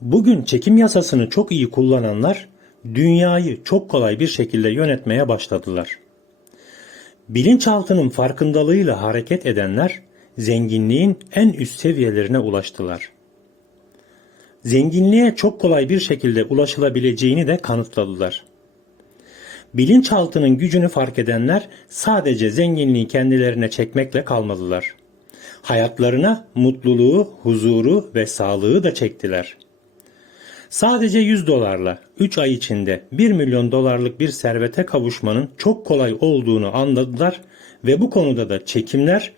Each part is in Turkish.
Bugün çekim yasasını çok iyi kullananlar dünyayı çok kolay bir şekilde yönetmeye başladılar. Bilinçaltının farkındalığıyla hareket edenler zenginliğin en üst seviyelerine ulaştılar. Zenginliğe çok kolay bir şekilde ulaşılabileceğini de kanıtladılar. Bilinçaltının gücünü fark edenler sadece zenginliği kendilerine çekmekle kalmadılar. Hayatlarına mutluluğu, huzuru ve sağlığı da çektiler. Sadece 100 dolarla 3 ay içinde 1 milyon dolarlık bir servete kavuşmanın çok kolay olduğunu anladılar ve bu konuda da çekimler,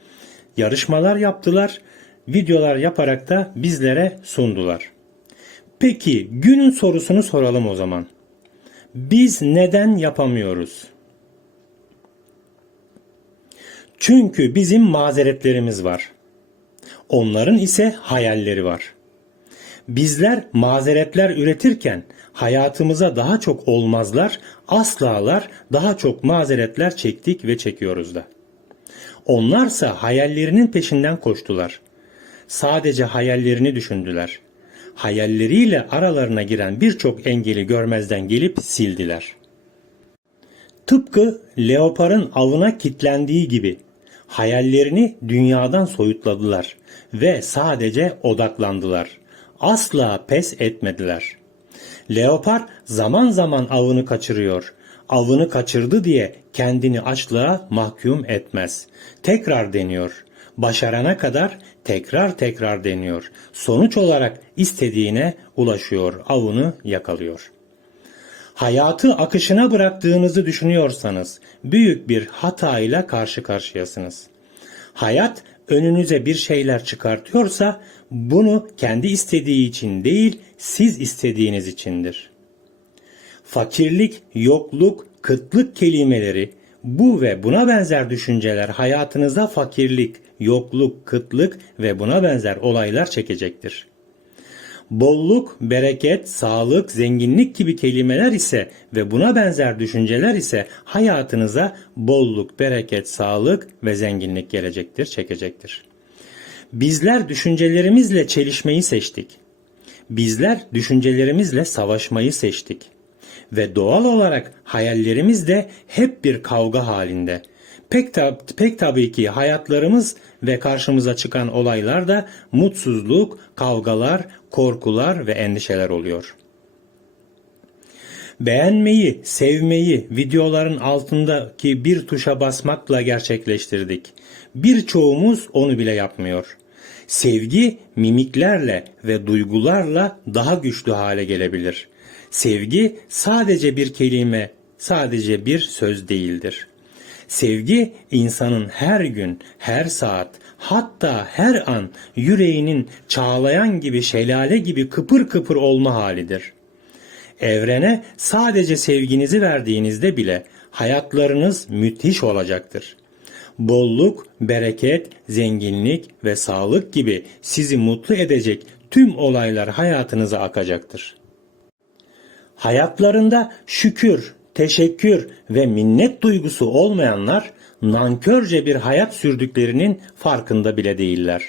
yarışmalar yaptılar, videolar yaparak da bizlere sundular. Peki günün sorusunu soralım o zaman. Biz neden yapamıyoruz? Çünkü bizim mazeretlerimiz var. Onların ise hayalleri var. Bizler mazeretler üretirken hayatımıza daha çok olmazlar, aslalar daha çok mazeretler çektik ve çekiyoruz da. Onlarsa hayallerinin peşinden koştular. Sadece hayallerini düşündüler. Hayalleriyle aralarına giren birçok engeli görmezden gelip sildiler. Tıpkı leoparın avına kitlendiği gibi hayallerini dünyadan soyutladılar ve sadece odaklandılar. Asla pes etmediler. Leopar zaman zaman avını kaçırıyor. Avını kaçırdı diye kendini açlığa mahkum etmez. Tekrar deniyor. Başarana kadar tekrar tekrar deniyor. Sonuç olarak istediğine ulaşıyor, avını yakalıyor. Hayatı akışına bıraktığınızı düşünüyorsanız büyük bir hatayla karşı karşıyasınız. Hayat önünüze bir şeyler çıkartıyorsa bunu kendi istediği için değil, siz istediğiniz içindir. Fakirlik, yokluk, kıtlık kelimeleri bu ve buna benzer düşünceler hayatınıza fakirlik, yokluk, kıtlık ve buna benzer olaylar çekecektir. Bolluk, bereket, sağlık, zenginlik gibi kelimeler ise ve buna benzer düşünceler ise hayatınıza bolluk, bereket, sağlık ve zenginlik gelecektir, çekecektir. Bizler düşüncelerimizle çelişmeyi seçtik. Bizler düşüncelerimizle savaşmayı seçtik. Ve doğal olarak hayallerimiz de hep bir kavga halinde. Pek, tab- pek tabii ki hayatlarımız ve karşımıza çıkan olaylar da mutsuzluk, kavgalar, korkular ve endişeler oluyor. Beğenmeyi, sevmeyi videoların altındaki bir tuşa basmakla gerçekleştirdik. Birçoğumuz onu bile yapmıyor. Sevgi mimiklerle ve duygularla daha güçlü hale gelebilir. Sevgi sadece bir kelime, sadece bir söz değildir. Sevgi insanın her gün, her saat, hatta her an yüreğinin çağlayan gibi şelale gibi kıpır kıpır olma halidir. Evrene sadece sevginizi verdiğinizde bile hayatlarınız müthiş olacaktır. Bolluk, bereket, zenginlik ve sağlık gibi sizi mutlu edecek tüm olaylar hayatınıza akacaktır. Hayatlarında şükür, teşekkür ve minnet duygusu olmayanlar nankörce bir hayat sürdüklerinin farkında bile değiller.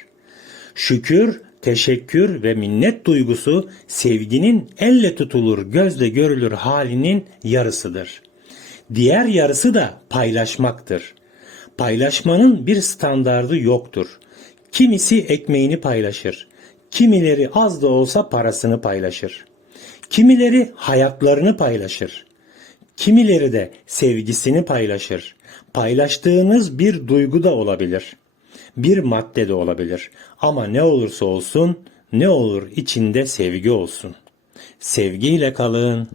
Şükür, teşekkür ve minnet duygusu sevginin elle tutulur, gözle görülür halinin yarısıdır. Diğer yarısı da paylaşmaktır. Paylaşmanın bir standardı yoktur. Kimisi ekmeğini paylaşır. Kimileri az da olsa parasını paylaşır. Kimileri hayatlarını paylaşır. Kimileri de sevgisini paylaşır. Paylaştığınız bir duygu da olabilir. Bir madde de olabilir. Ama ne olursa olsun, ne olur içinde sevgi olsun. Sevgiyle kalın.